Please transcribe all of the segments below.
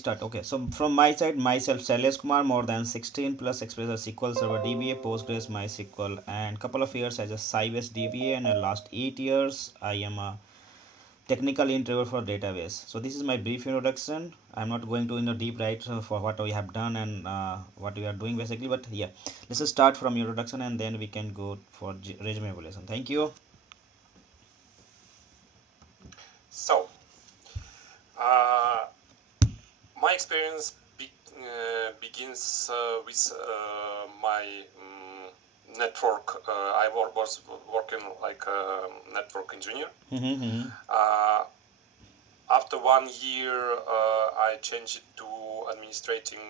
Start. Okay, so from my side, myself, Shailesh Kumar, more than 16 plus exposure SQL Server DBA, Postgres, MySQL, and couple of years as a Sybase DBA, and last 8 years I am a technical interviewer for database. So this is my brief introduction. I'm not going to deep dive for what we have done and what we are doing basically, but yeah, let's just start from introduction and then we can go for resume evaluation. Thank you. So, uh, my experience begins with my network. Was working like a network engineer. Mm-hmm. Uh, After 1 year, I changed it to administrating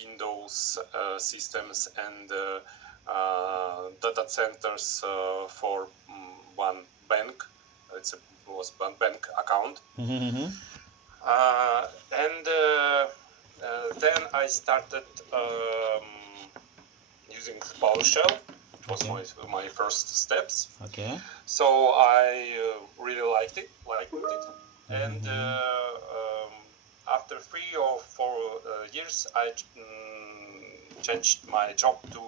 Windows systems and data centers for one bank. It was one bank account. Mm-hmm. And then I started using PowerShell. It was Okay. my first steps. Okay. So I really liked it, and after 3 or 4 years, I changed my job to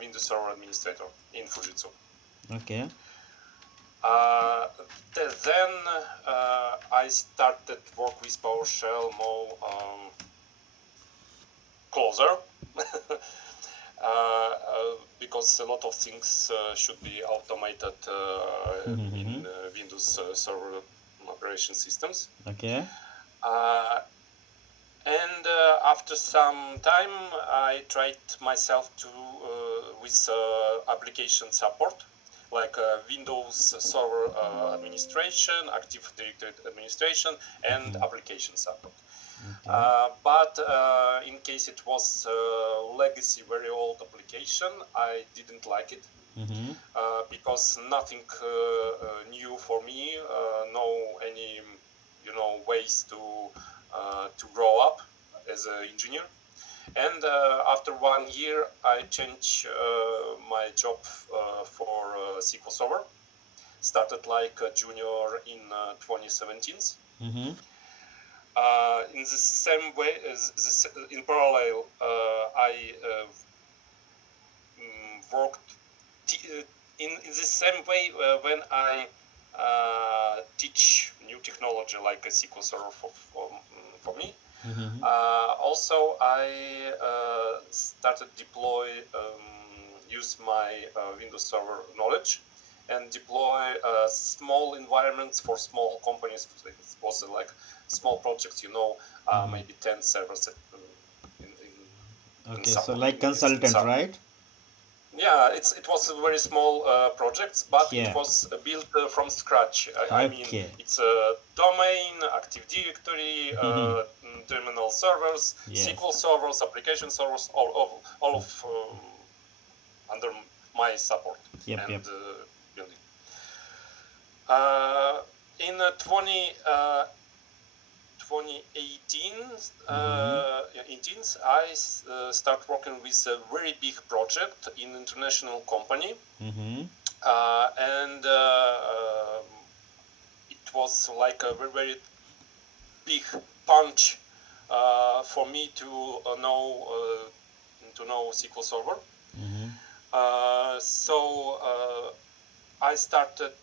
Windows Server Administrator in Fujitsu. Okay. Then I started work with PowerShell more closer. Because a lot of things should be automated in Windows Server operation systems. Okay. And after some time, I tried myself to with application support, like Windows Server administration, Active Directory administration, and application support. Okay. But in case it was legacy, very old application, I didn't like it Mm-hmm. because nothing new for me, no any ways to grow up as an engineer. And after 1 year, I changed my job for SQL Server. Started like a junior in 2017. Mm-hmm. In the same way, in parallel, I worked in the same way when I teach new technology like a SQL Server for me. Mm-hmm. Also, I started deploy, use my Windows Server knowledge and deploy small environments for small companies. It was like small projects, maybe 10 servers in Okay, so like supporting this. consultant, right? Yeah, it was a very small projects, but it Yeah. was built from scratch. I mean, Okay. it's a domain, Active Directory, Mm-hmm. terminal servers, Yes. SQL servers, application servers, all of under my support Yep. and Yep. building. In 2018, Mm-hmm. 18, I start working with a very big project in international company, Mm-hmm. and it was like a very, very big punch for me to know SQL Server. Mm-hmm. So I started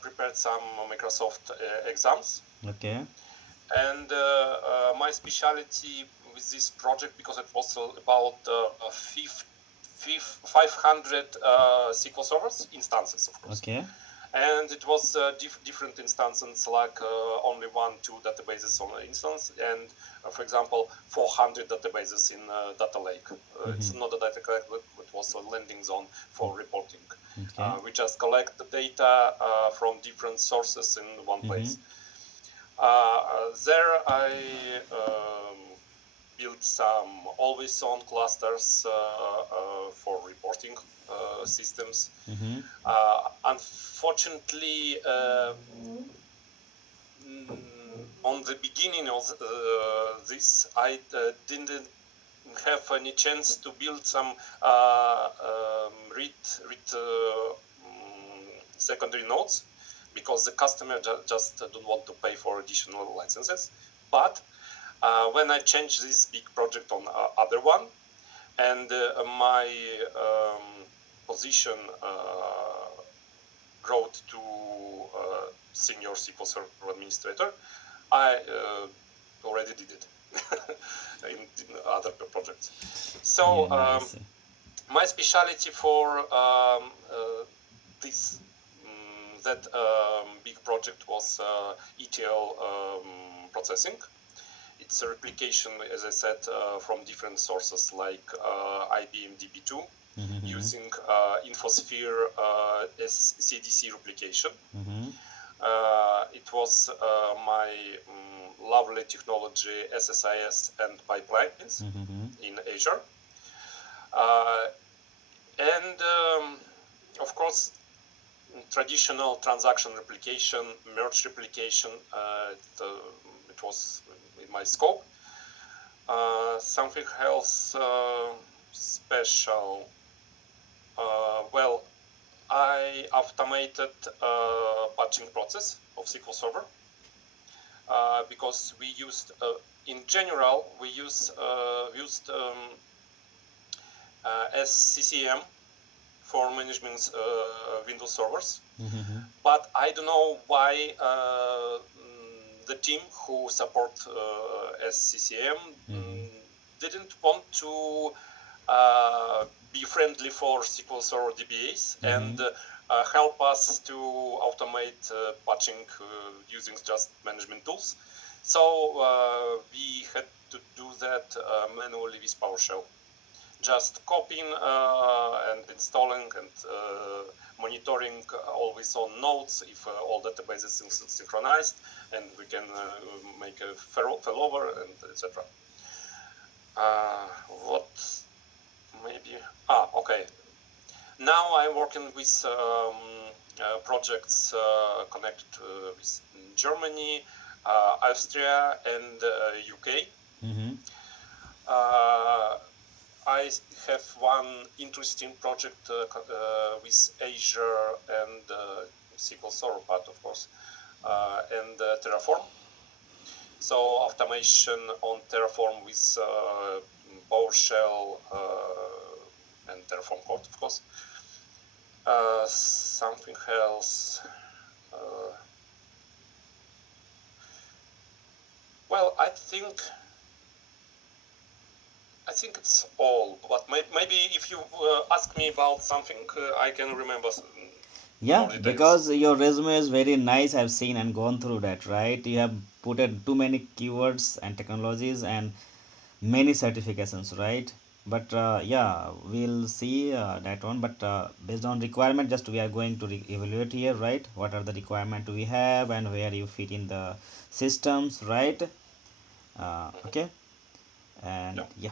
prepared some Microsoft exams. Okay. And my specialty with this project, because it was about 500 SQL servers instances, of course. Okay. And it was different instances, like only 1-2 databases on an instance, and for example, 400 databases in data lake. It's not a data lake, but it was a landing zone for reporting. Okay. We just collect the data from different sources in one Mm-hmm. place. There I built some always-on clusters for reporting systems. Mm-hmm. Unfortunately, on the beginning of this, I didn't have any chance to build some read secondary nodes, because the customer just don't want to pay for additional licenses. But When I changed this big project on other one, and my position growth to senior SQL Server administrator, I already did it in other projects. So Yeah, nice. my specialty for this that big project was ETL processing. It's a replication, as I said, from different sources like IBM DB2, using Infosphere CDC replication. It was my lovely technology SSIS and pipelines in Azure. And of course, traditional transaction replication, merge replication, it was in my scope. Something else special. Well, I automated patching process of SQL Server because we used, in general, we used SCCM for management Windows servers. But I don't know why the team who support SCCM didn't want to be friendly for SQL Server DBAs and help us to automate patching using just management tools. So we had to do that manually with PowerShell. Just copying and installing and monitoring always on nodes if all databases are synchronized, and we can make a failover and etc. What maybe? Okay. Now I'm working with projects connected with Germany, Austria, and UK. I have one interesting project with Azure and SQL Server part, of course, and Terraform. So automation on Terraform with PowerShell and Terraform code, of course. Something else. Well, I think it's all, but maybe if you ask me about something, I can remember Yeah, more details. because your resume is very nice. I've seen and gone through that, right? You have put in too many keywords and technologies and many certifications, right? But yeah, we'll see that one. But based on requirement, just we are going to evaluate here, right? What are the requirement we have and where you fit in the systems, right? Okay, and yeah.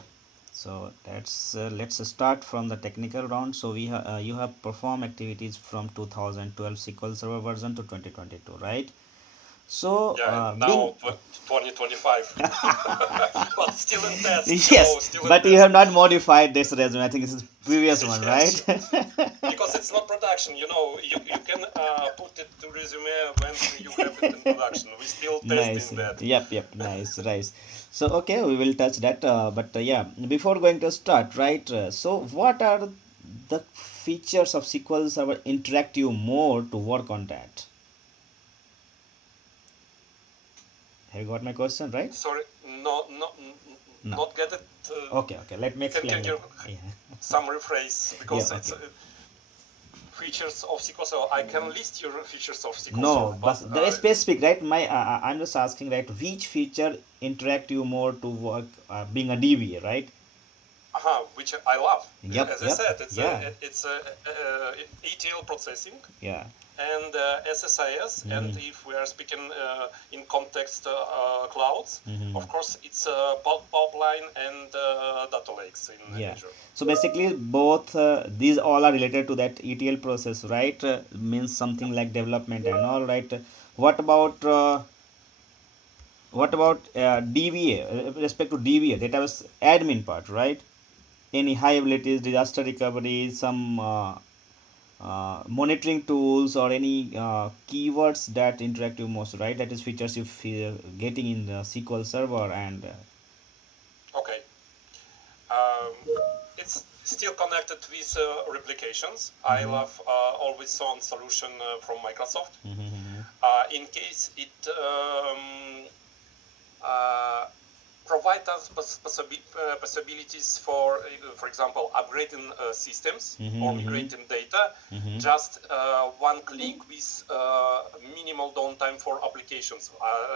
So let's start from the technical round. So you have performed activities from 2012 SQL Server version to 2022, right? So Yeah, being now 2025, but still in test, yes, still in but you test. have not modified this resume. I think this is previous one, right? Yes, because it's not production. You can put it to resume when you have it in production. We still Nice. testing that. Yep. Nice. Right. So okay, we will touch that. But yeah, before going to start, right? So what are the features of SQL Server interact you more to work on that? Have you got my question right? Sorry, No. not get it. Okay. Let me Can explain that. you Yeah. some rephrase Yeah. because it's Okay. features of SQL Server. I can list your features of SQL Server, No, but but the specific, right? I'm just asking, right? Which feature interact you more to work being a DBA, right? which I love. Yep. As I said, Yeah. it's a ETL processing Yeah. and SSIS. And if we are speaking in context clouds, of course, it's pipeline and data lakes in Yeah. Azure. So basically, both these all are related to that ETL process, right? Means something like development and all, right? What about uh, what about DBA? Respect to DBA, database admin part, right? Any high abilities, disaster recovery, some monitoring tools or any keywords that interact you most, right? That is features you feel getting in the SQL Server and Okay. Um, it's still connected with replications. I mhm, love always on solution from Microsoft. mhm, mhm, In case it uh, provide us possibilities for example, upgrading systems or mhm, migrating data. mhm, Just one click with minimal downtime for applications.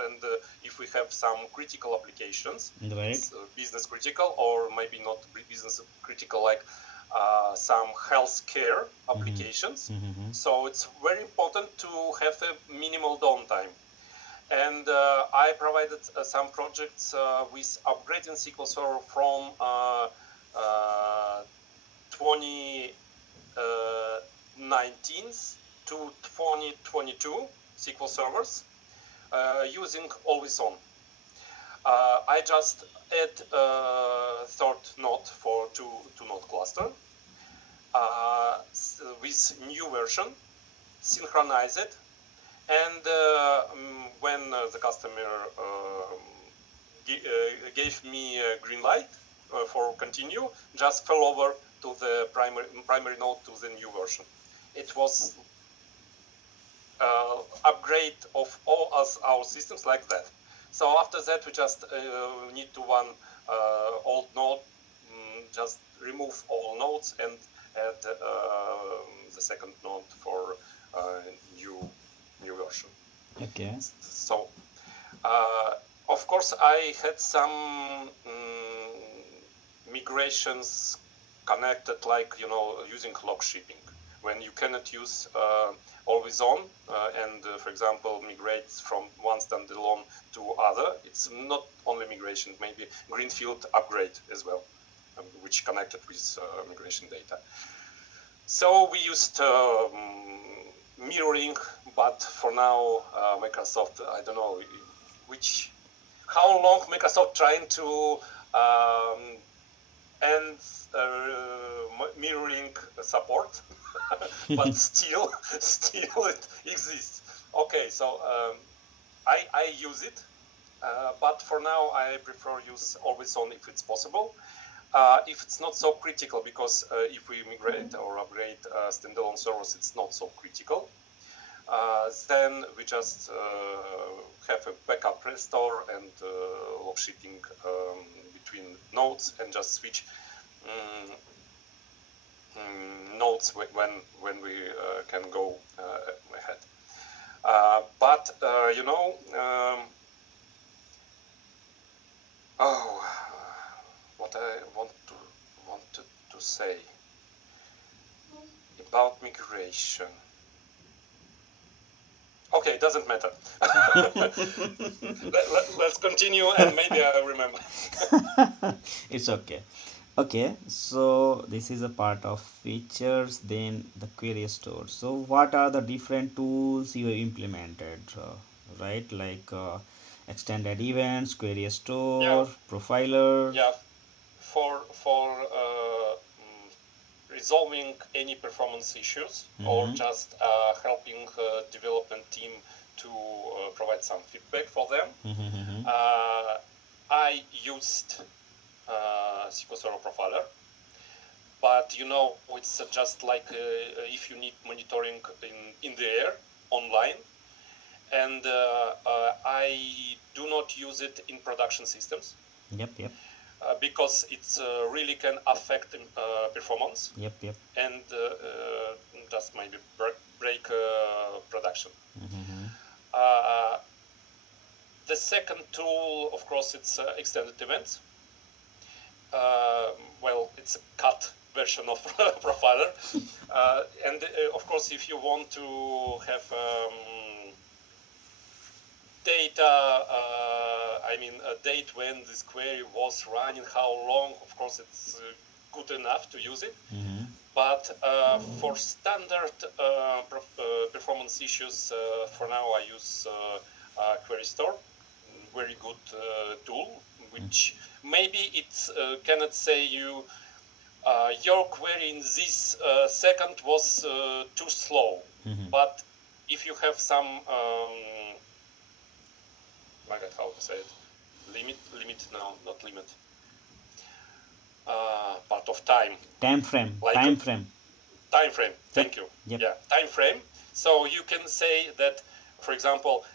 And if we have some critical applications, mhm. Right. it's business critical or maybe not business critical, like some healthcare Mhm, applications. mhm, So it's very important to have a minimal downtime. And I provided some projects with upgrading SQL Server from 2019 to 2022 SQL servers using always on. I just add third node for two node cluster with new version, synchronize it, and when the customer gave me a green light for continue, just fell over to the primary node to the new version. It was upgrade of all our systems like that. So after that, we just need to one old node, just remove all nodes and add the second node for new version. Okay. So uh, of course, I had some migrations connected, like using log shipping. When you cannot use always on and, for example, migrate from one standalone to other, it's not only migration, maybe greenfield upgrade as well, which connected with migration data. So we used mirroring, but for now, Microsoft, I don't know how long Microsoft trying to end mirroring support, but still it exists. Okay, so I use it, but for now I prefer use always on if it's possible. If it's not so critical, because if we migrate or upgrade standalone servers, it's not so critical. Then we just have a backup restore and log shipping between nodes, and just switch nodes when we can go ahead. But oh, what I wanted to say about migration. Okay, it doesn't matter. Let's continue, and maybe I remember. It's okay. Okay, so this is a part of features, then the query store. So what are the different tools you have implemented, right? Like extended events, query Yeah, store, profiler. yeah. For resolving any performance issues, or Mm-hmm. just helping development team to provide some feedback for them. Mm-hmm. I used SQL Server Profiler, but it's just like if you need monitoring in the air online, and I do not use it in production systems Yep, yep, because it's really can affect performance yep, yep. and just maybe break production. Mm-hmm. Uh, the second tool, of course, it's extended events. Uh, well, it's a cut version of Profiler. And of course, if you want to have data, I mean, a date when this query was running, how long, of course, it's good enough to use it. Mm-hmm. But for standard performance issues, for now I use Query Store, very good tool, which maybe it cannot say you your query in this second was too slow. But if you have some, like how to say it, no, not limit, part of time, Time frame. like Time frame. time frame. Yep. Thank you. Yep. Yeah, time frame. So you can say that, for example,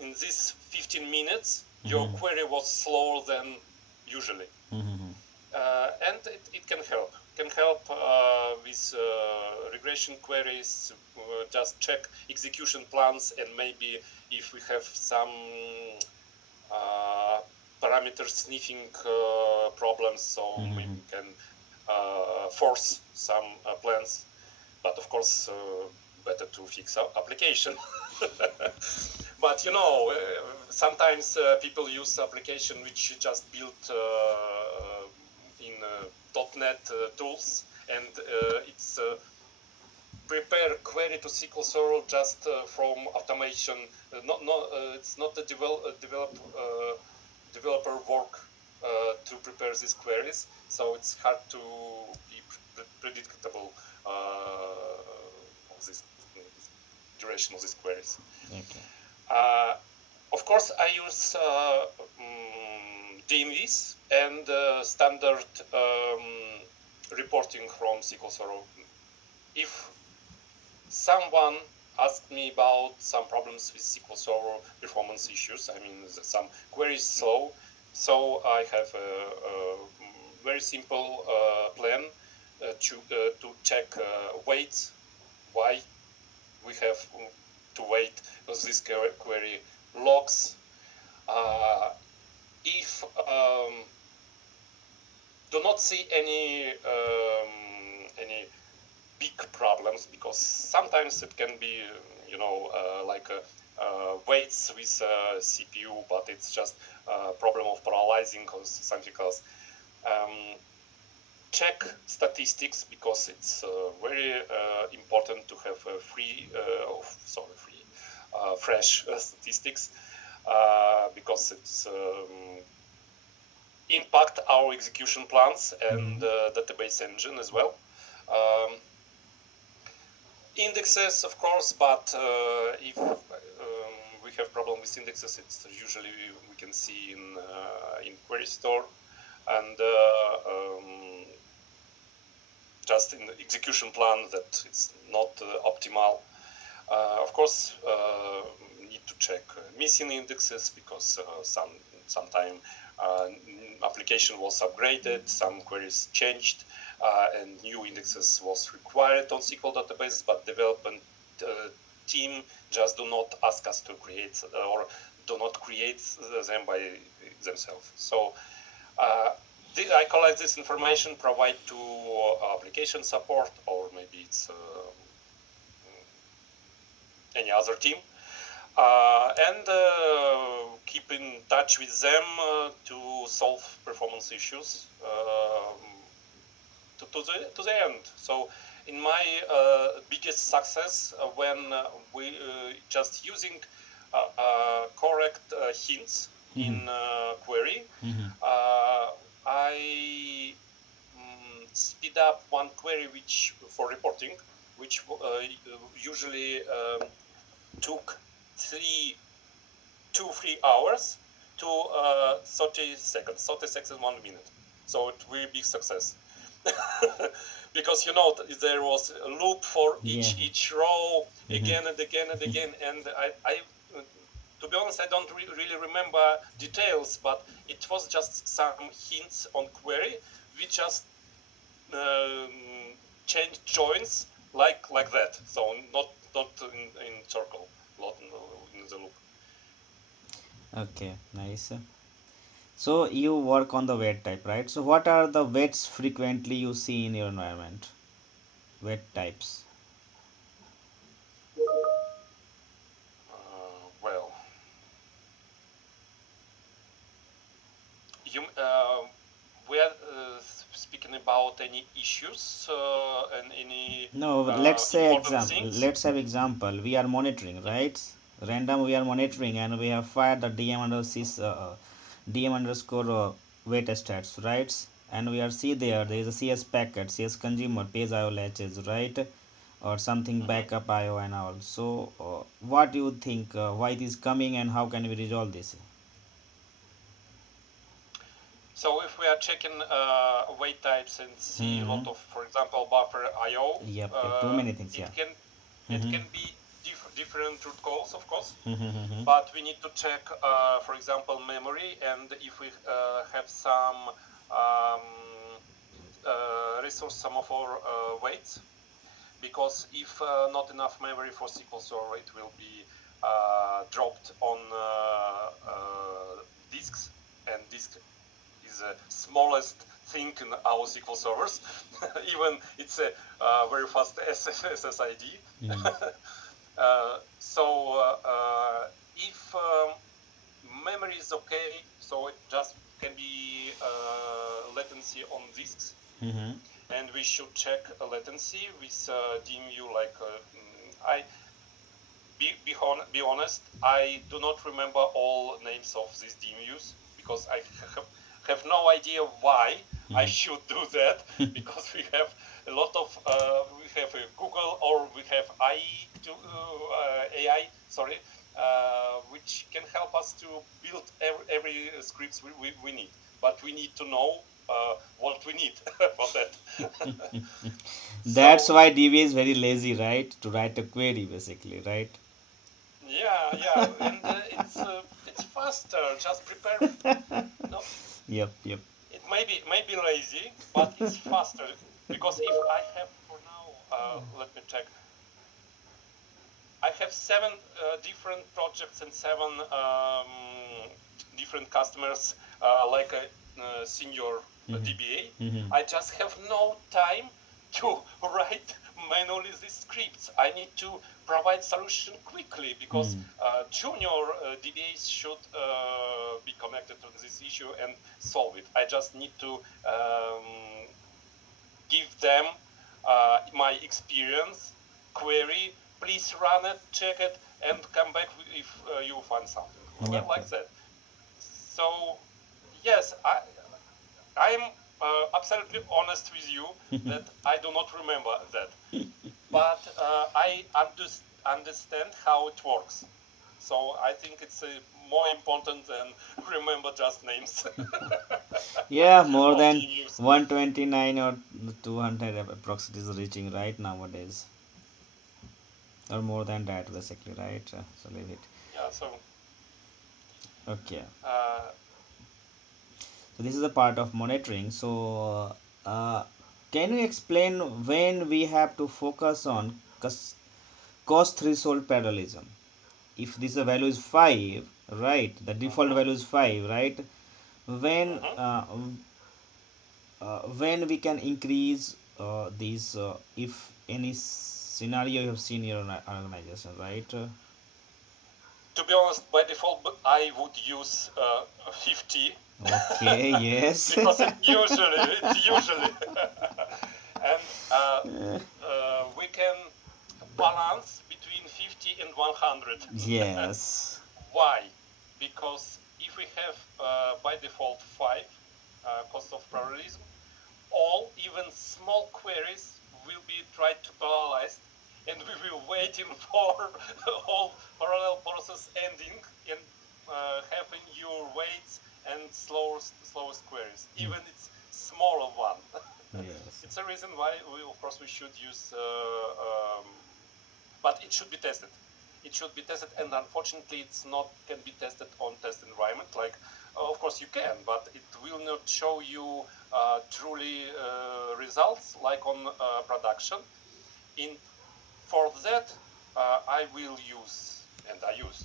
in this 15 minutes, your query was slower than usually. And it can help. Can help with regression queries. Just check execution plans, and maybe if we have some parameter sniffing problems, so maybe we can force some plans. But of course, better to fix application. But you know, sometimes people use application which just built in .NET tools, and it's prepare query to SQL Server just from automation. It's not the developer work to prepare these queries, so it's hard to be predictable of this duration of these queries. Okay. Of course, I use DMVs and standard reporting from SQL Server. If someone asked me about some problems with SQL Server performance issues, I mean, some queries slow, so I have a very simple plan to check waits, why we have to wait, because this query logs. If do not see any big problems, because sometimes it can be, you know, like waits with CPU, but it's just a problem of parallelizing or something else. Check statistics, because it's very important to have fresh statistics, because it's impact our execution plans and database engine as well. Indexes, of course, but if we have problem with indexes, it's usually we can see in query store, and just in the execution plan that it's not optimal. Of course, need to check missing indexes, because sometime application was upgraded, some queries changed, and new indexes was required on SQL databases, but development team just do not ask us to create or do not create them by themselves. So I collect this information, provide to application support, or maybe it's any other team, and keep in touch with them to solve performance issues to the end. So in my biggest success, when we just using correct hints in query, I speed up one query which for reporting, which usually took 3 hours to 30 seconds, 1 minute. So it will be success. Because you know there was a loop for each row again and again and again, and I to be honest, I don't really remember details, but it was just some hints on query. We just changed joins like that, so not in circle, not in the loop. Okay, nice. So you work on the weight type, right? So what are the weights frequently you see in your environment? Weight types. Well, you we are speaking about any issues and any No, let's say important example. things. Let's have example. We are monitoring, right? Random we are monitoring, and we have fired the DM underscore weight stats, right? and we are see there is a CS packet, CS consumer, page IO latches, right? Or something Hmm. backup IO and all. So what do you think, why it is coming and how can we resolve this? So if we are checking wait types and see a Hmm. lot of, for example, buffer IO, Yep, too many things, yeah. it can Hmm. be different root cause, of course, Hmm. but we need to check, for example, memory, and if we have some um, resource, some of our weights, because if not enough memory for SQL Server, it will be dropped on disks, and disk is the smallest thing in our SQL servers. Even it's a very fast SSID. Hmm. If memory is okay, so it just can be latency on disks, Hmm. and we should check latency with DMU. Like I be honest, I do not remember all names of these DMUs because I have no idea why I Hmm. should do that, because we have a lot of we have Google, or we have AI, sorry, which can help us to build every scripts we need, but we need to know what we need for that. That's So why DB is very lazy, right? To write a query, basically, right? yeah, and it's faster. Just prepare. No, Yep. it may be lazy, but it's faster, because if I have for now, let me check. I have seven different projects and seven different customers, like a senior Hmm. DBA. Hmm. I just have no time to write manually these scripts. I need to provide solution quickly, because Hmm. junior DBAs should be connected to this issue and solve it. I just need to give them my experience, query, please run it, check it, and come back if you find something Yep. like that. So yes, I'm absolutely honest with you that I do not remember that, but I understand how it works. So I think it's more important than remember just names Yeah, more of than teams. 129 or 200 approximately is reaching right nowadays, or more than that, basically, right? So leave it. Yeah. So Okay. uh, So this is a part of monitoring. So can you explain when we have to focus on cost threshold parallelism? If this value is 5, right, the default mhm, value is 5, right? when mhm. uh, when we can increase these, if any scenario you have seen in your organization, right? To be honest, by default, I would use 50, Okay, yes. because it's usually, and we can balance between 50 and 100. Yes. Why? Because if we have by default 5 cost of parallelism, all, even small queries, will be tried to parallelize, and we will waiting for all parallel process ending, and having your weights and slowest queries, even it's smaller one. Yes. It's a reason why we, of course, we should use but it should be tested. It should be tested, and unfortunately, it's not can be tested on test environment. Like, of course, you can, but it will not show you truly results like on production. In For that, I will use, and I use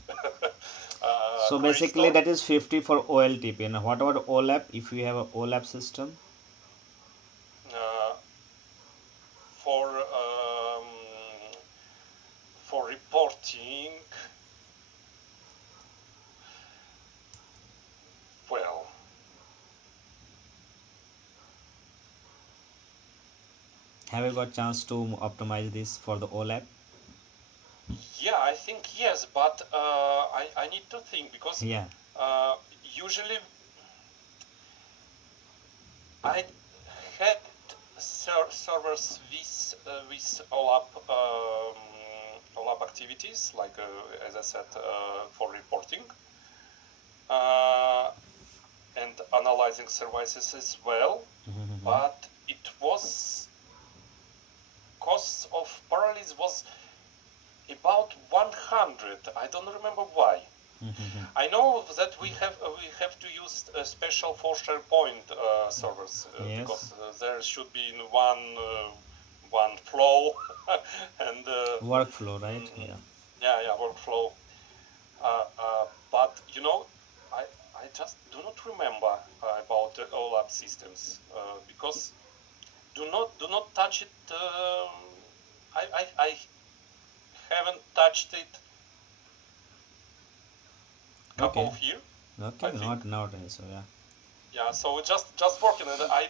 So Query basically Store. that is 50 for OLTP. Now what about OLAP, if you have a OLAP system? uh, for reporting. Well, Have you got chance to optimize this for the OLAP? yeah, I think yes, but I need to think, because Yeah. uh, usually I had servers with OLAP activities, like as I said, for reporting uh, and analyzing services as well. Mm-hmm. But it was cost of parallels was about 100. I don't remember why. Mm-hmm. I know that we have to use special for SharePoint servers Yes. because there should be in one flow and Workflow, right? Yeah. yeah, workflow. But I I just do not remember about the OLAP systems because do not touch it. I haven't touched it couple Okay. of years, Okay. I think. Not an issue. Yeah. Yeah, so just working, and I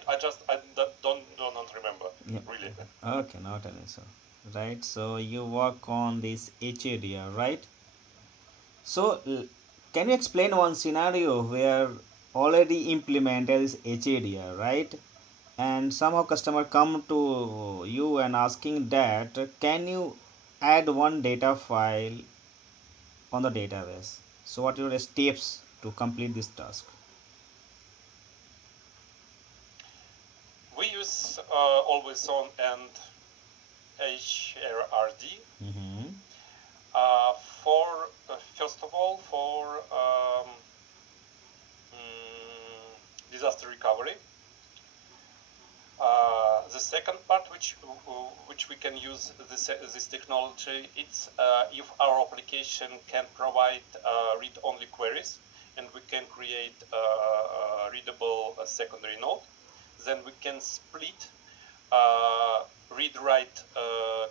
don't remember Yep. really. Okay, not an issue. Right. So you work on this HADR, right? So can you explain one scenario where already implemented is HADR, right? And somehow customer come to you and asking that can you add one data file on the database? So what are your steps to complete this task? We use always on and HRRD Mm-hmm. for first of all for mm, disaster recovery. The second part, which we can use this technology, it's if our application can provide read-only queries, and we can create a readable secondary node, then we can split read-write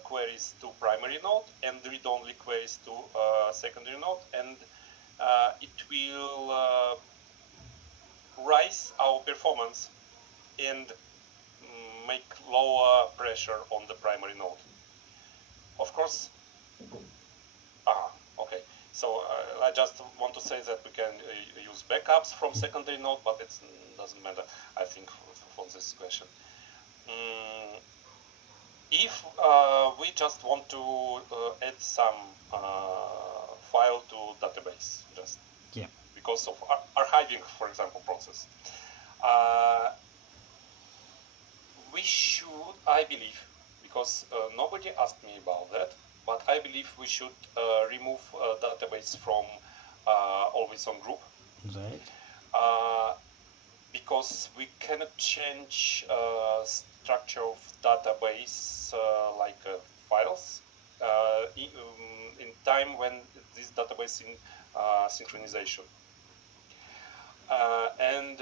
queries to primary node and read-only queries to secondary node, and it will rise our performance and make lower pressure on the primary node. Of course, okay. So I just want to say that we can use backups from secondary node, but it doesn't matter, I think, for this question. Mm, if we just want to add some file to database, just Yeah. because of archiving, for example, process, uh, we should, I believe, because nobody asked me about that, but I believe we should remove database from always on group Right. uh, because we cannot change structure of database like files in time when this database in synchronization. And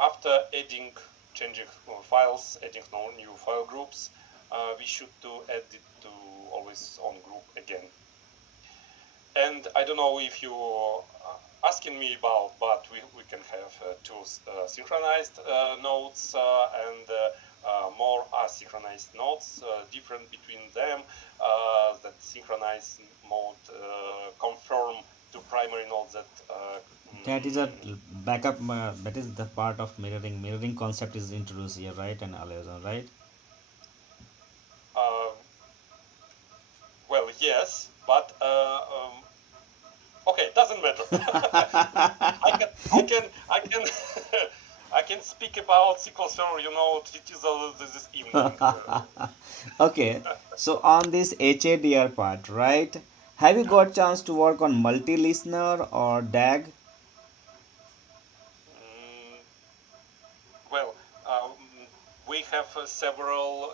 after adding, changing files, adding no new file groups, we should to add it to always on group again. And I don't know if you asking me about, but we can have two synchronized nodes and more asynchronized nodes, different between them, that synchronized mode confirm to primary nodes that That is a backup. That is the part of mirroring. Mirroring concept is introduced here, right? And always, right? uh, well, yes, but okay, doesn't matter. I can I can speak about SQL Server. It is this evening. Okay, so on this HADR part, right? Have you Yeah. got chance to work on multi-listener or DAG? Mm, well, we have several.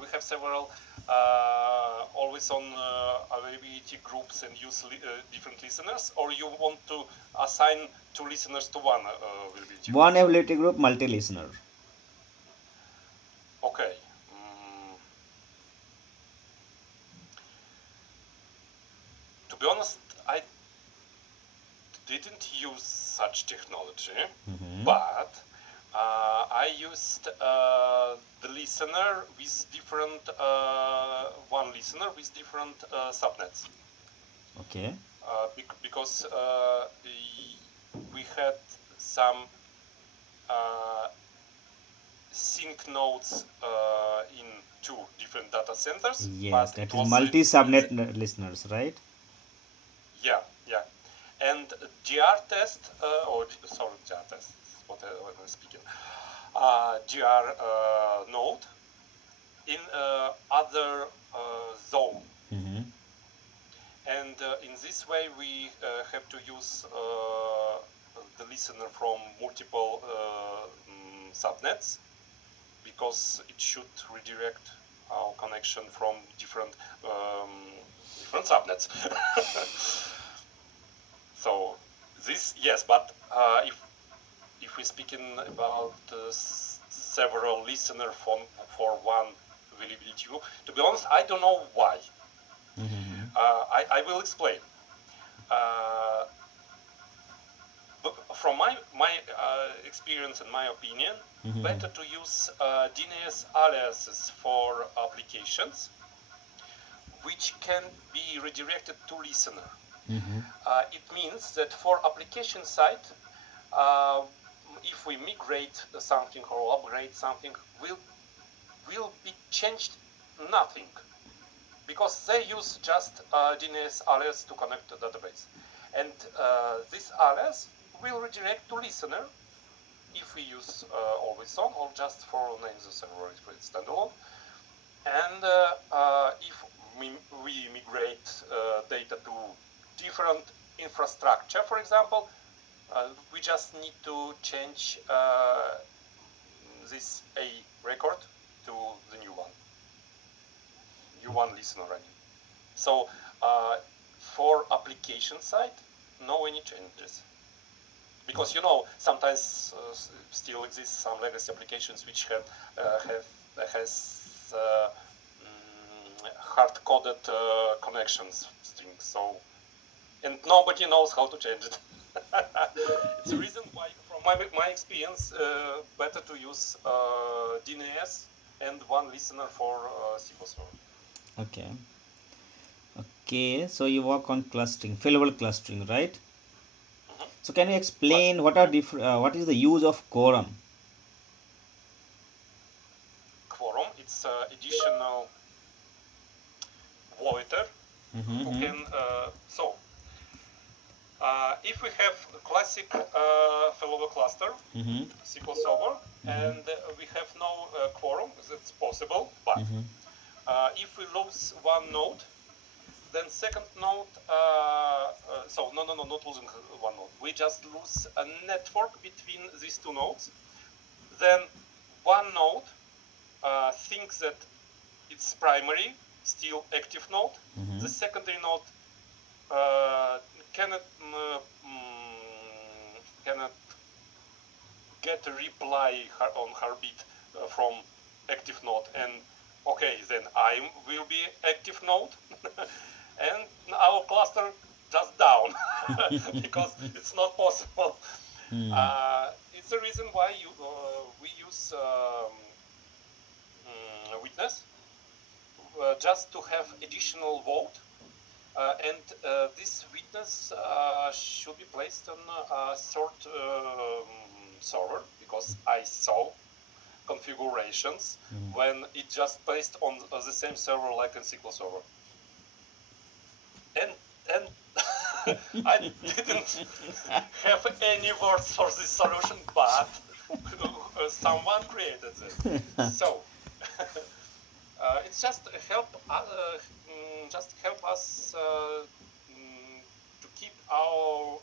We have several always on availability groups and use different listeners. Or you want to assign two listeners to one availability group? One ability group, multi-listener. Okay. To be honest, I didn't use such technology, Mm-hmm. but I used the listener with different one listener with different subnets Okay. because we had some sync nodes in two different data centers, Yes, but it that is was multi-subnet listeners, right? yeah, yeah. And GR test, sorry, GR test, what I'm speaking. GR node in other zone. Mm-hmm. And in this way, we have to use the listener from multiple subnets, because it should redirect our connection from different subnets. So this, yes, but if we're speaking about several listener for one availability group, to be honest, I don't know why. Mm-hmm. I will explain. Uh, from my experience and my opinion, Mm-hmm. better to use DNS aliases for applications which can be redirected to listener. Mm-hmm. It means that for application side, uh, if we migrate something or upgrade something, will be changed nothing, because they use just DNS alias to connect to database, and this alias will redirect to listener if we use always on or just for name the server if it's standalone. And if we migrate data to different infrastructure, for example, we just need to change this A record to the new one listener running. So for application side, no any changes. Because sometimes still exist some legacy applications which has hard-coded connections strings. So, and nobody knows how to change it. It's a reason why, from my experience, better to use DNS and one listener for SQL Server. Okay. Okay. So you work on clustering, failover clustering, right? Mhm. So can you Cluster, explain yeah. what is the use of quorum? Quorum, it's additional voiter who Mm-hmm. can, if we have a classic failover cluster, Mm-hmm. SQL Server, Mm-hmm. and we have no quorum, that's possible, but Mm-hmm. if we lose one node, then second node, so no, not losing one node. We just lose a network between these two nodes. Then one node thinks that it's primary, still active node. Mm-hmm. The secondary node uh, cannot cannot get a reply on heartbeat from active node, and okay, then I will be active node, and our cluster just down because it's not possible. Hmm. It's the reason why we use witness just to have additional vote. And this witness should be placed on a third server, because I saw configurations Hmm. when it just placed on the same server like in SQL Server. And I didn't have any words for this solution, but someone created it. So it's just help us to keep our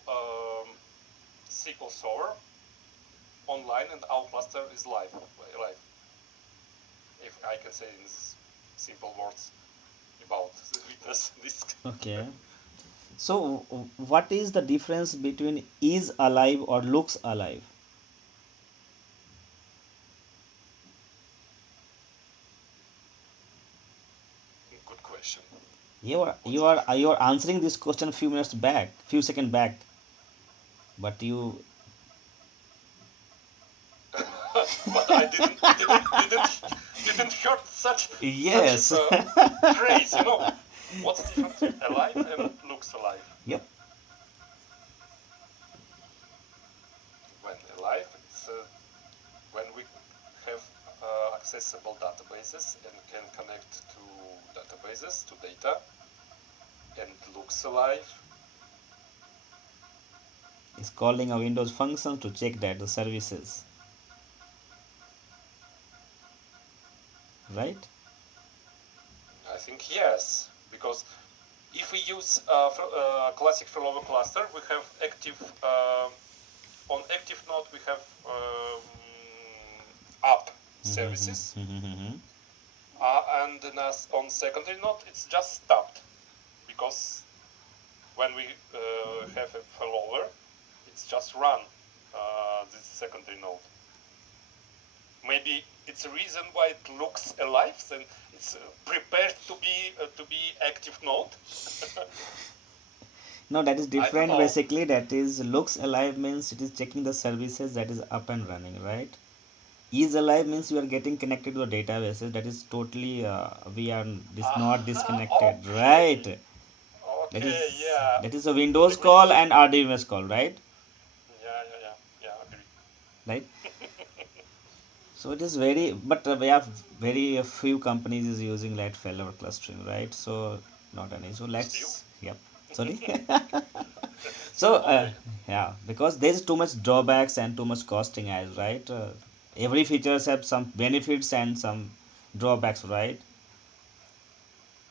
SQL Server online and our cluster is live. If I can say in simple words about the witness disk. Okay. So what is the difference between is alive or looks alive? Good question. You are What's you the are difference? you are answering this question a few minutes back, few seconds back, but you But I didn't hear such yes. phrase. What's different? Alive and looks alive. Yep. When alive, it's when we have accessible databases and can connect to databases, to data, and looks alive. It's calling a Windows function to check that the services, right? I think yes, because if we use classic failover cluster, we have active on active node we have app services, and then on secondary node it's just stopped, because when we have a failover, it's just run this secondary node. Maybe it's a reason why it looks alive and it's prepared to be active node. No, that is I don't different. know. Basically, that is looks alive means it is checking the services that is up and running, right? Is alive means you are getting connected to the databases. That is totally we are not disconnected, right? Okay. That Okay. is Yeah. that is a Windows Agree. call and RDMS call, right? Yeah. Agree. Right. So it is very, but we have very few companies is using that failover clustering, right? So not an issue. Still. Let's, yep. Sorry. So Okay. yeah, because there's too much drawbacks and too much costing as right. Every features have some benefits and some drawbacks, right?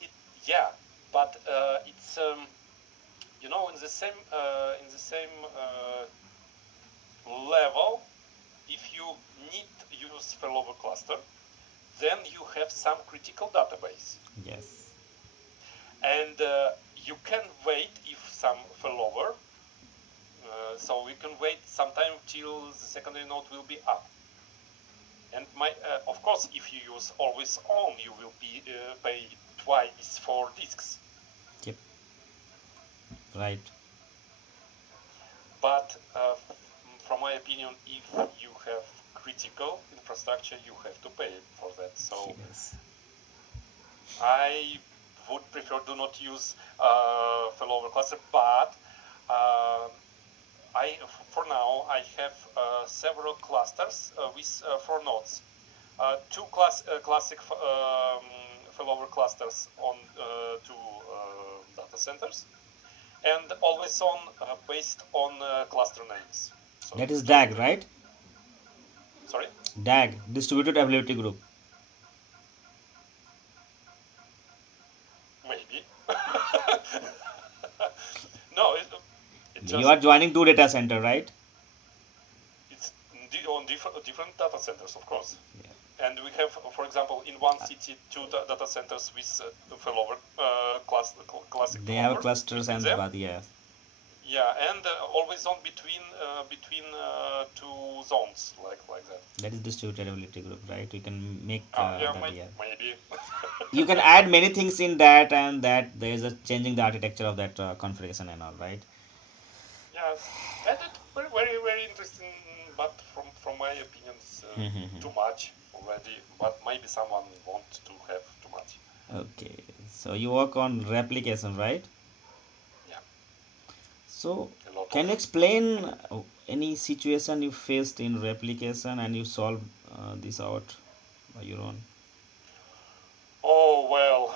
It, yeah, but it's in the same level. If you need to use failover cluster, then you have some critical database, Yes. and you can wait if some failover. So we can wait sometime till the secondary node will be up. And of course, if you use always on, you will pay twice for disks. Yep. Right. But from my opinion, if you have critical infrastructure, you have to pay for that. So Yes. I would prefer do not use failover cluster, but uh, for now I have several clusters with 4 nodes. Two classic failover clusters on two data centers, and always on based on cluster names. So That is just DAG, right? sorry, DAG, Distributed Availability Group. maybe. No, it You just are joining two data center, right? it's on different data centers, of course. Yeah. And we have, for example, in one city, two data centers with failover classic They have failover clusters between and them. but yeah, Yeah, and always on between two zones like that. that is distributed availability group, right? You can make Yeah, that, yeah. maybe. You can add many things in that, and that there is a changing the architecture of that configuration and all, right? Yes, and it's very interesting. But from my opinion, it's too much already. But maybe someone wants to have too much. Okay, so you work on replication, right? Yeah, So a lot can you of. explain any situation you faced in replication and you solved this out by your own? Oh well,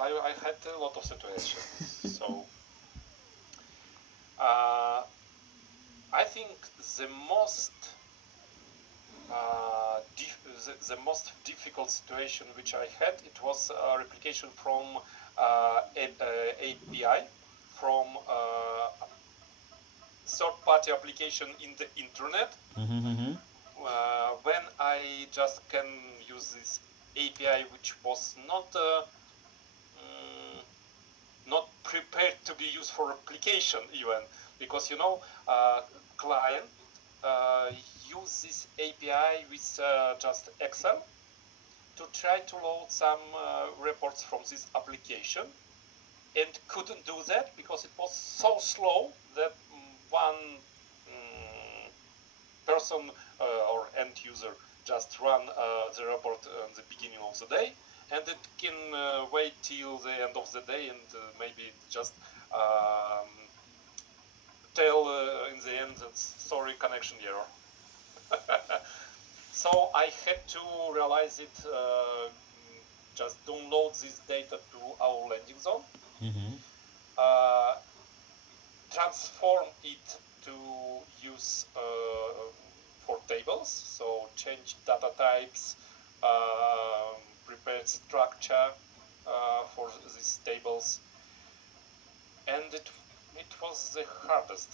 I had a lot of situations. So uh, I think the most the most difficult situation which I had, it was a replication from API from third-party application in the internet, Mm-hmm. when I just can use this API which was mm, not prepared to be used for replication even, because client uh, use this API with just Excel to try to load some reports from this application, and couldn't do that because it was so slow that one person or end user just run the report at the beginning of the day, and it can wait till the end of the day, and maybe just um, tell in the end that sorry, connection error. So I had to realize it, just download this data to our landing zone, Mm-hmm. uh, transform it to use for tables, so change data types, prepare structure for these tables, and it was the hardest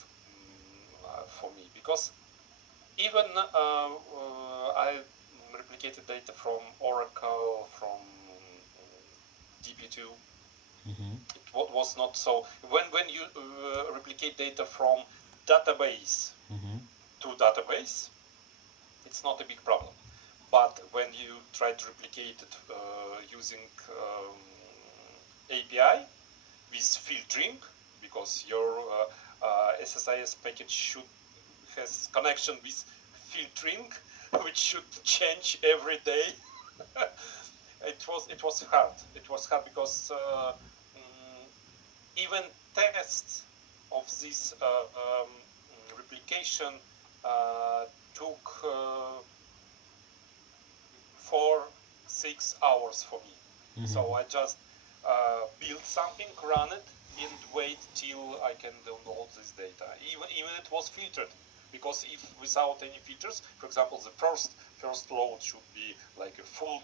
for me, because even I replicated data from Oracle, from DB2. Mm-hmm. It was not so. When you replicate data from database Mm-hmm. to database, it's not a big problem. But when you try to replicate it using API with filtering, because your SSIS package has connection with filtering, which should change every day. It was hard. It was hard because even tests of this replication took 4-6 hours for me. Mm-hmm. So I just build something, run it, and wait till I can download this data. Even it was filtered, because if without any filters, for example, the first load should be like a full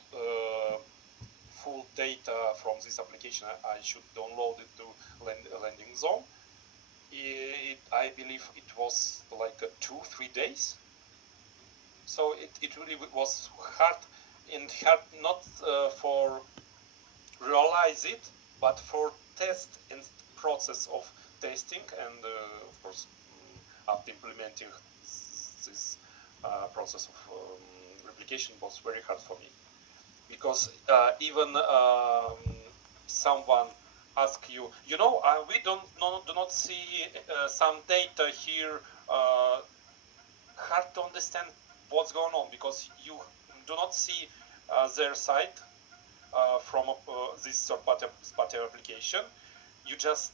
data from this application. I should download it to landing zone. I believe it was like 2-3 days. So it really was hard, and hard not for realize it, but for test and process of testing, and of course after implementing this process of replication was very hard for me, because even someone ask you, we do not see some data here, hard to understand what's going on, because you do not see their site from this third-party application. You just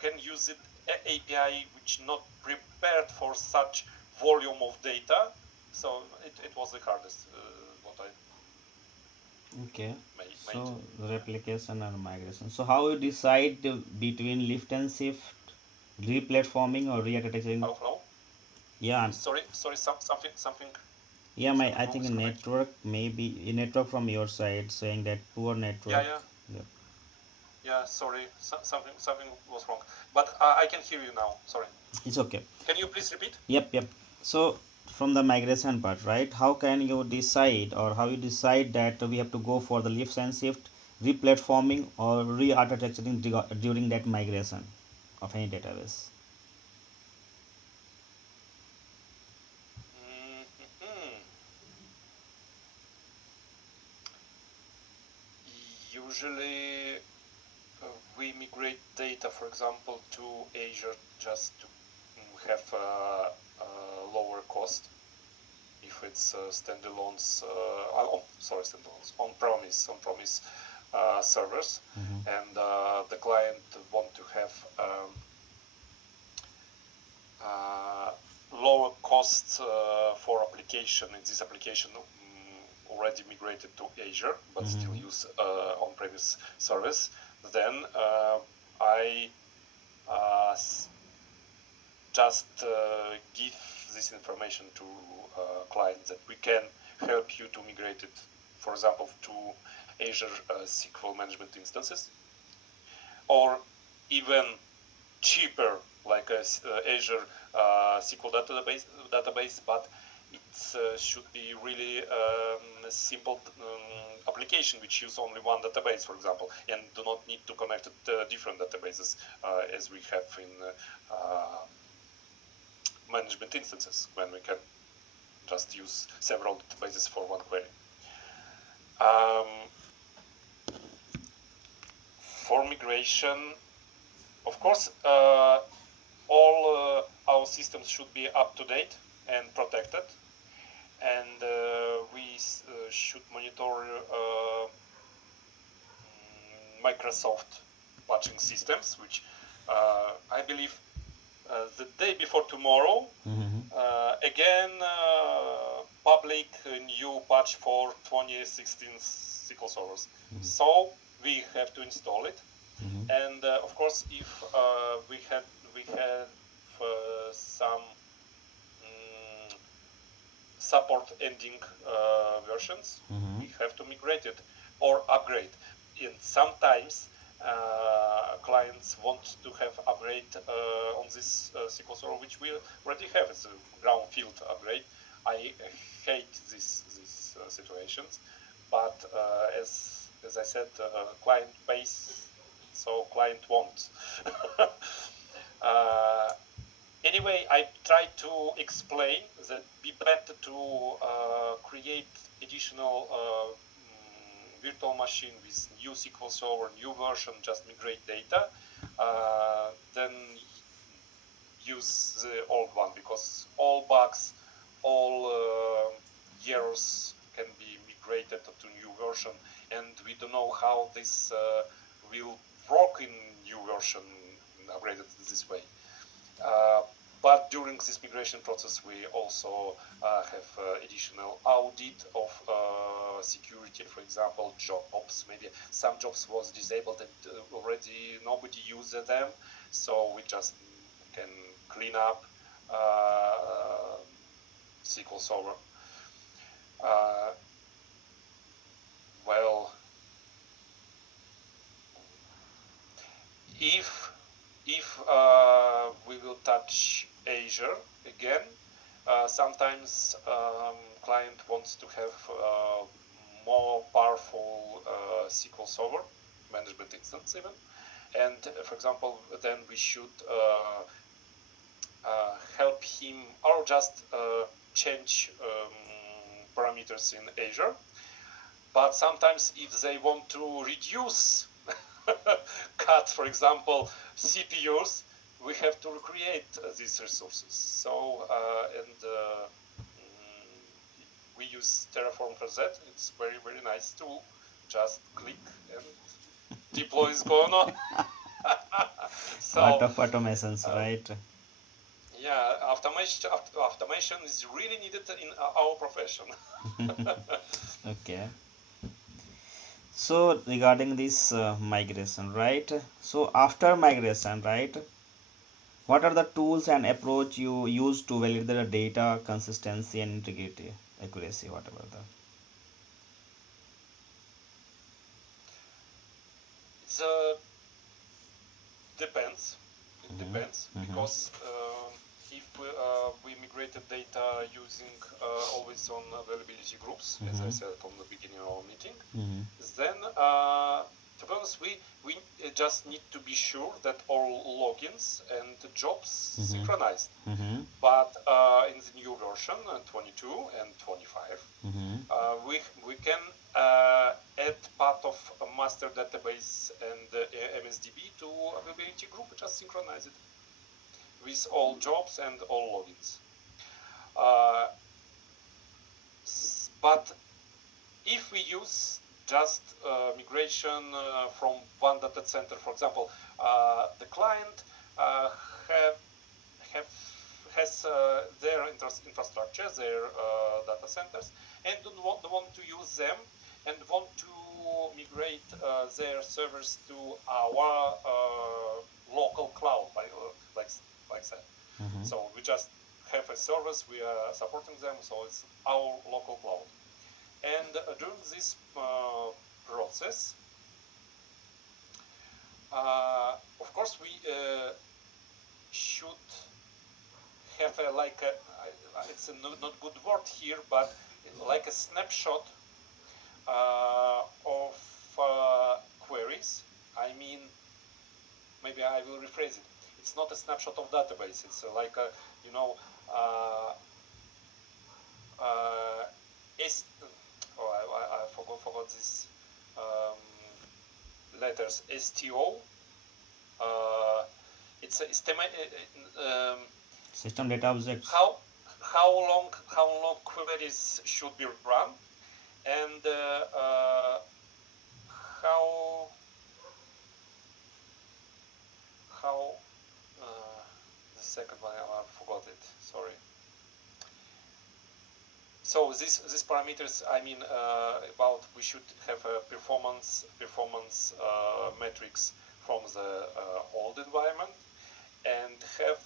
can use it API which not prepared for such volume of data. So it was the hardest what I Okay. made. So replication and migration. So how you decide between lift and shift, replatforming or re-architecturing? Hello? Yeah, Sorry, something yeah. My something I wrong think a with connection. network, maybe a network from your side saying that poor Yeah, network. yeah, Yeah, yeah. Sorry, something was wrong. But I can hear you now. Sorry. it's okay. Can you please repeat? Yep, yep. So from the migration part, right? How can you decide, or how you decide that we have to go for the lift and shift, replatforming or re-architecturing during that migration of any database? Mm-hmm. Usually, we migrate data, for example, to Azure, just to have a lower cost. If it's standalones, standalones, on-premise servers, Mm-hmm. and the client want to have uh, lower costs for application. In this application already migrated to Azure, but still Mm-hmm. use on-premise service, then I just give this information to clients that we can help you to migrate it, for example, to Azure SQL management instances, or even cheaper, like a Azure SQL database, but it should be really a simple application which use only one database, for example, and do not need to connect to different databases as we have in management instances, when we can just use several databases for one query. Um, for migration, of course, all our systems should be up to date and protected, and we should monitor Microsoft patching systems, which I believe the day before tomorrow, Mm-hmm. again, public new patch for 2016 SQL servers. So we have to install it. And of course, if we have some support ending versions, we have to migrate it or upgrade. And sometimes clients want to have upgrade on this SQL Server, which we already have. It's a brownfield upgrade. I hate these situations, but as I said, client pays, so client wants. Anyway, I try to explain that be better to create additional virtual machine with new SQL Server, new version, just migrate data, than use the old one, because all bugs, all errors can be migrated to new version, and we don't know how this will work in new version upgraded this way. But during this migration process, we also have additional audit of security. For example, jobs. Maybe some jobs was disabled and already nobody uses them, so we just can clean up SQL Server. Well, if we will touch Azure again, sometimes client wants to have more powerful SQL Server management instance even, and for example, then we should help him or just change parameters in Azure. But sometimes if they want to reduce cut, for example, CPUs, we have to recreate these resources. So, we use Terraform for that. It's very, very nice tool. Just click and deploy is going on. So, Part of automations, right? yeah, automation is really needed in our profession. Okay. So regarding this migration, right? So after migration, right? What are the tools and approach you use to validate the data consistency and integrity, accuracy, whatever the. It's depends. It depends because if we migrated data using always on availability groups, as I said on the beginning of our meeting, then to be honest, we just need to be sure that all logins and jobs synchronized. But in the new version, 22 and 25, we can add part of a master database and MSDB to availability group, just synchronize it with all jobs and all logins. But if we use just migration from one data center, for example, the client has their infrastructure, their data centers, and don't want to use them, and want to migrate their servers to our local cloud, like that. So we just have a service, we are supporting them, so it's our local cloud. And during this process, of course, we should have it's a not good word here, but like a snapshot of queries. I mean, maybe I will rephrase it. It's not a snapshot of database. It's like a, I forgot this letters. STO. It's a System data objects. how long queries should be run, and how the second one I forgot it. Sorry. So these parameters, I mean, about we should have a performance metrics from the old environment, and have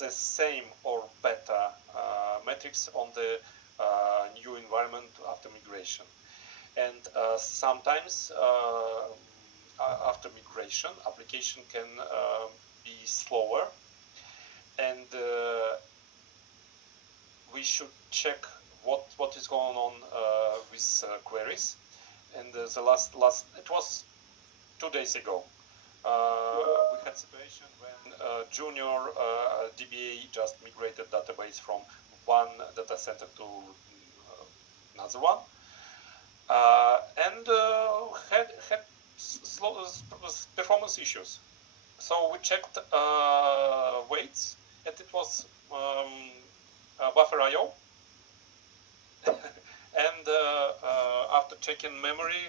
the same or better metrics on the new environment after migration. And sometimes after migration, application can be slower, and we should check what is going on with queries. And the last it was 2 days ago. We had situation when junior DBA just migrated database from one data center to another one, and had slow performance issues. So we checked weights, and it was buffer IO. And after checking memory,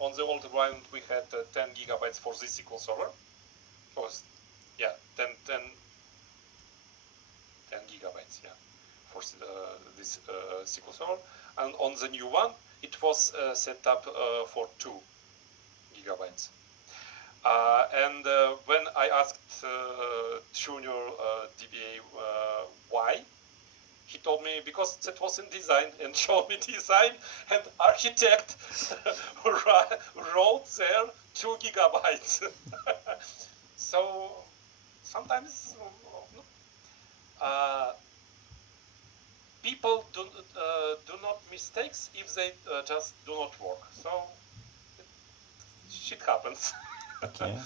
on the old environment we had 10 gigabytes for this SQL Server. It was, yeah, 10 gigabytes, yeah, for this SQL Server. And on the new one, it was set up for 2 gigabytes. And when I asked junior DBA why, he told me because that was in design, and showed me design, and architect wrote there 2 gigabytes. So sometimes people do not mistakes if they just do not work. So shit happens. Okay.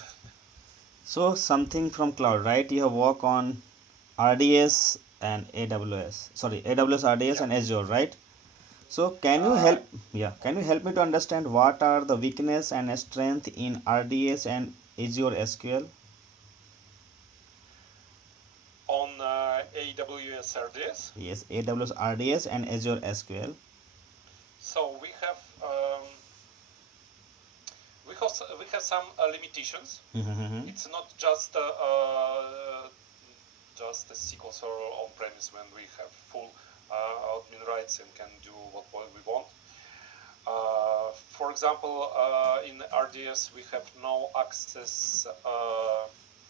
So something from cloud, right? You have work on RDS and AWS. Sorry, AWS, RDS, Yeah. and Azure, right? So can you help? Yeah, can you help me to understand what are the weakness and strength in RDS and Azure SQL? On AWS RDS. Yes, AWS, RDS, and Azure SQL. So we have some limitations. Mm-hmm. It's not just just a SQL Server on premise when we have full admin rights and can do what we want. For example, in RDS we have no access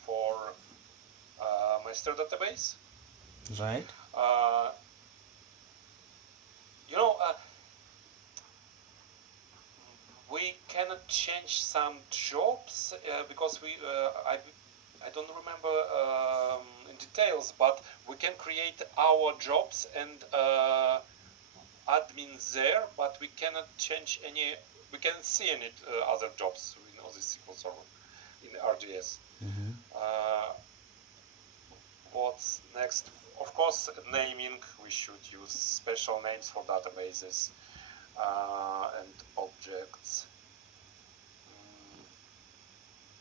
for master database. Right. Uh, you know, we cannot change some jobs because I don't remember in details, but we can create our jobs and admin there, but we cannot change any. We cannot see any other jobs in other SQL Server in RDS. Mm-hmm. What's next? Of course, naming. We should use special names for databases and objects.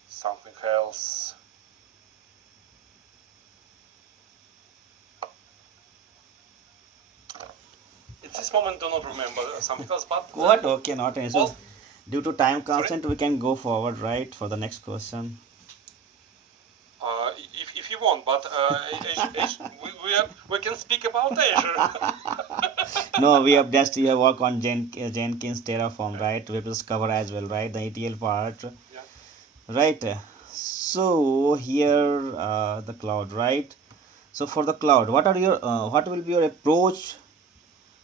Something else. At this moment, do not remember something else, but What? Okay, not any. So, all. due to time Sorry. constant, we can go forward, right, for the next question. If you want, but we can speak about Azure. No, we have just you have work on Jenkins Terraform, right? We will cover as well, right? The ETL part, Yeah. right? So here the cloud, right? So for the cloud, what will be your approach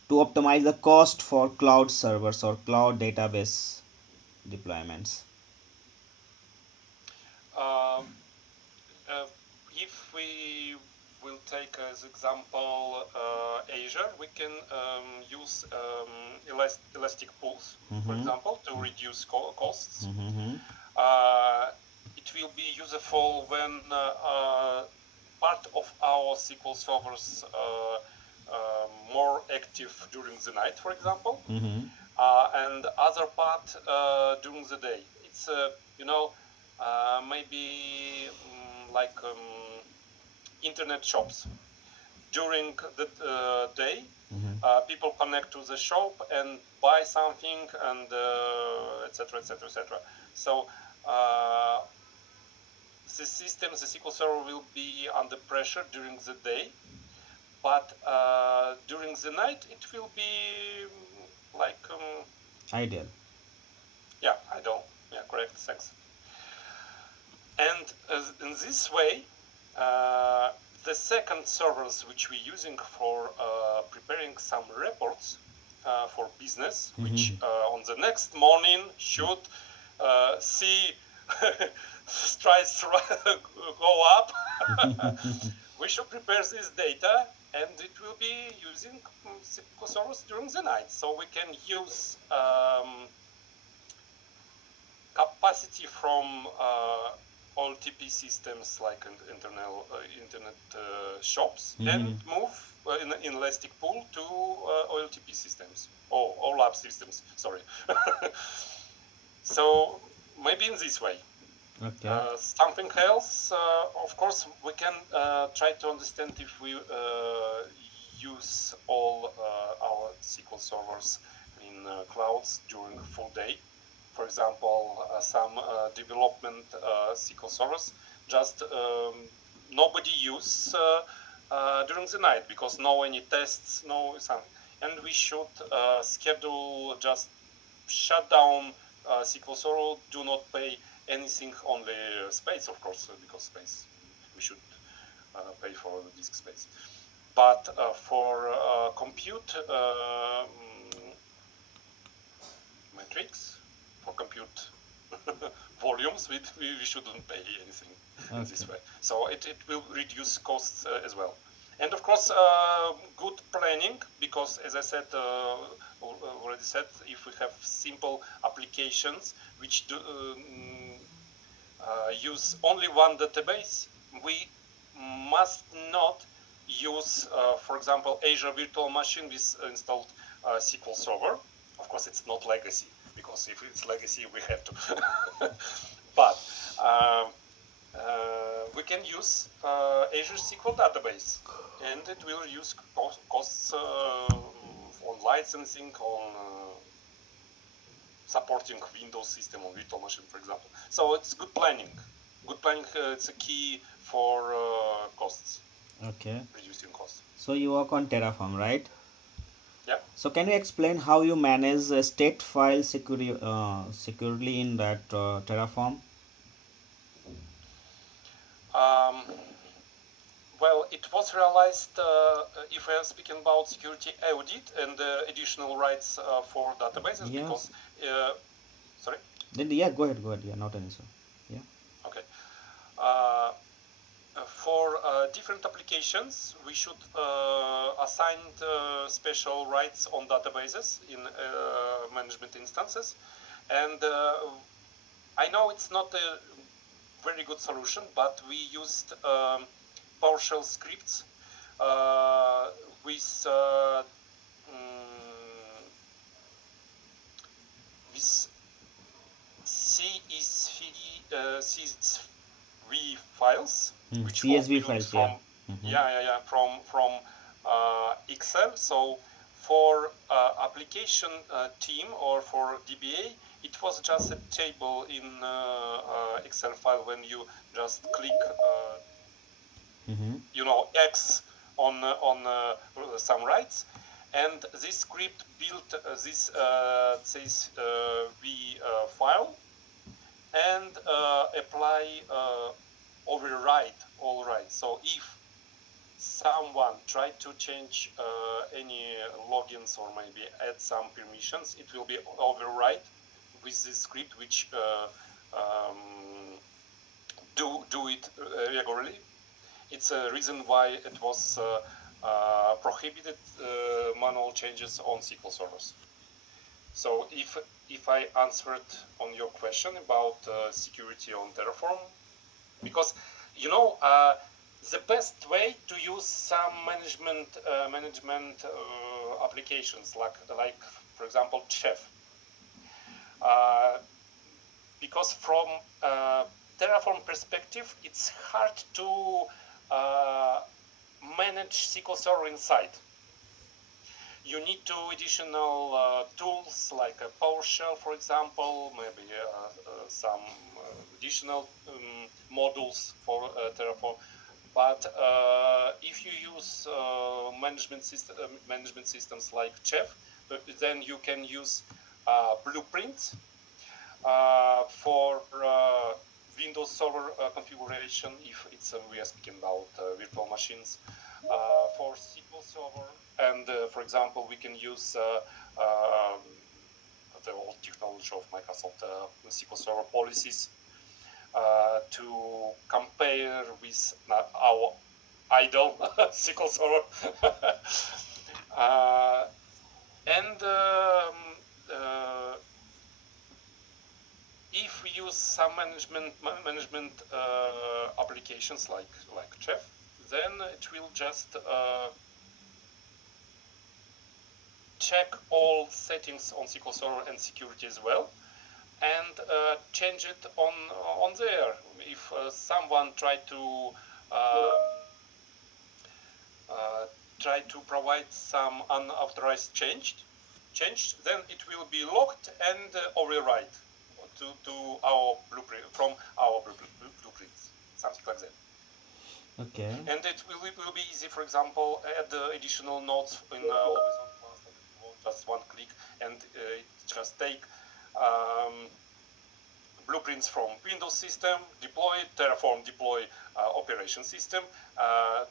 to optimize the cost for cloud servers or cloud database deployments? Um, uh, if we will take as example Azure, we can use elastic pools, for Mm-hmm. example, to reduce costs. Mm-hmm. It will be useful when part of our SQL servers more active during the night, for example, Mm-hmm. and other part during the day. It's maybe like internet shops. During the day, Mm-hmm. people connect to the shop and buy something, and etc. etc. etc. So the SQL Server will be under pressure during the day, but during the night, it will be like Ideal. yeah, I don't. Yeah, correct. Thanks. And in this way, the second servers which we're using for preparing some reports for business, which on the next morning should see strides go up. We should prepare this data, and it will be using SQL servers during the night, so we can use capacity from OLTP systems like internet shops and move in Elastic Pool to OLTP systems or OLAP systems. Sorry. So maybe in this way. Okay. Something else, of course, we can try to understand if we use all our SQL servers in clouds during full day. For example, some development SQL servers just nobody use during the night because no any tests, no something. And we should schedule just shut down SQL Server, do not pay anything, only space, of course, because space we should pay for the disk space. But for compute metrics, for compute volumes, we shouldn't pay anything in this way. So it will reduce costs as well. And of course, good planning, because as I said, already said, if we have simple applications which do, use only one database, we must not use, for example, Azure Virtual Machine with installed SQL Server. Of course, it's not legacy, because if it's legacy, we have to. But we can use Azure SQL database, and it will use costs on licensing, on supporting Windows system on virtual machine, for example. So it's good planning. Good planning, it's a key for costs. Okay. Reducing costs. So you work on Terraform, right? Yeah. So can you explain how you manage state file securely in that Terraform? Well, it was realized, if we are speaking about security audit and additional rights for databases, Yeah. because, sorry? Then yeah, go ahead, go ahead. Yeah, not an issue. Yeah. Okay. For different applications, we should assign special rights on databases in management instances. And I know it's not a very good solution, but we used PowerShell scripts with CSV files, which was CSV built files, from yeah. from Excel. So for application team or for DBA, it was just a table in Excel file when you just click X on some rights, and this script built this CSV file and apply override all rights. So if someone tried to change any logins or maybe add some permissions, it will be override with this script, which do it regularly. It's a reason why it was prohibited manual changes on SQL servers. So if I answered on your question about security on Terraform, because the best way to use some management applications like for example Chef, because from Terraform perspective, it's hard to manage SQL Server inside. You need two additional tools like a PowerShell, for example, maybe some additional modules for Terraform. But if you use management systems like Chef, then you can use blueprints for Windows Server configuration, if it's we are speaking about virtual machines, for SQL Server, and for example, we can use the old technology of Microsoft SQL Server policies to compare with our idle SQL Server. And if we use some management applications like Chef, then it will just check all settings on SQL Server and security as well, and change it on there. If someone uh, try to provide some unauthorized change, then it will be locked and override to our blueprint from our blueprints, something like that. Okay. And it will be easy. For example, add additional nodes in always on cluster. Just one click, and just take um, blueprints from Windows system, deploy Terraform, deploy operation system,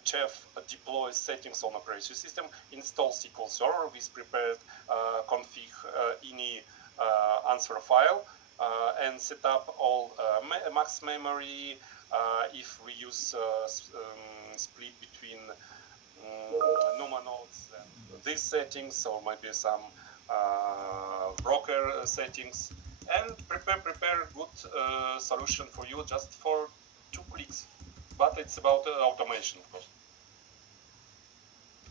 Chef deploy settings on operation system, install SQL Server with prepared config ini answer file, and set up all max memory. If we use split between NUMA nodes and these settings, or maybe some broker settings, and prepare good solution for you just for 2 clicks. But it's about automation, of course.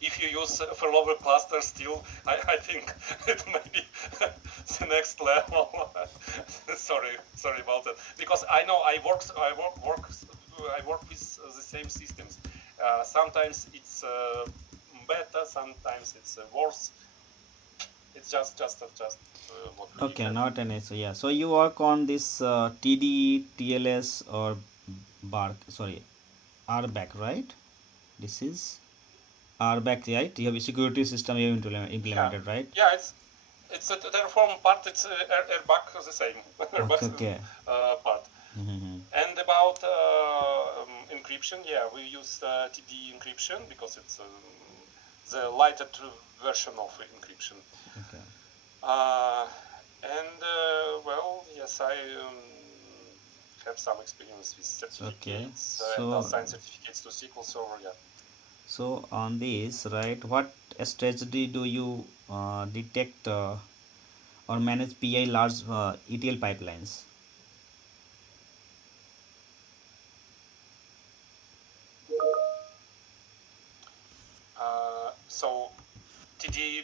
If you use failover cluster still, I think it may be the next level. sorry about that, because I know I work with the same systems. Sometimes it's better, sometimes it's worse. It's just what we Okay, have. not an issue. Yeah. So you work on this TD, TLS, or bar. Sorry, RBAC, right? This is RBAC, right? You have a security system you have Yeah, implemented, right? yeah. It's a Terraform part. It's airbag the same. Airbag Okay, okay. part. Mm-hmm. And about encryption, yeah, we use TD encryption because it's the lighter version of encryption. Okay. Uh, and well, yes, I have some experience with Okay. certificates and So assign certificates to SQL Server. Yeah. so on this, right? What strategy do you detect or manage PI large ETL pipelines? So TD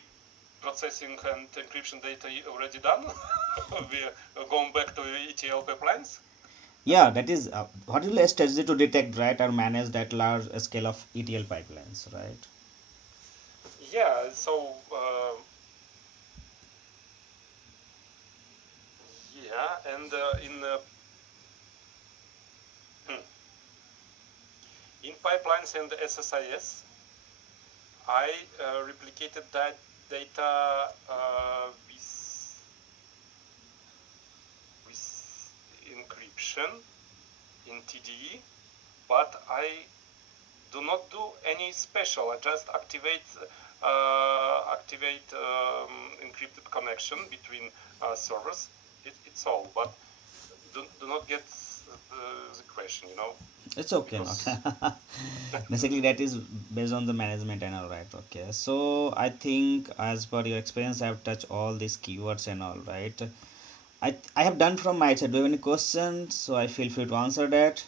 processing and encryption data already done. We are going back to ETL pipelines. Yeah, that is what is the strategy to detect, right, or manage that large scale of ETL pipelines, right? Yeah. So yeah, and hmm, in pipelines and SSIS, I replicated that data with encryption in TDE, but I do not do any special. I just activate encrypted connection between servers. It's all, but do not get the question, It's okay, not. because Basically, that is based on the management and all, right? Okay. So I think, as per your experience, I have touched all these keywords and all, right? I have done from my side. Do you have any questions? So I feel free to answer that.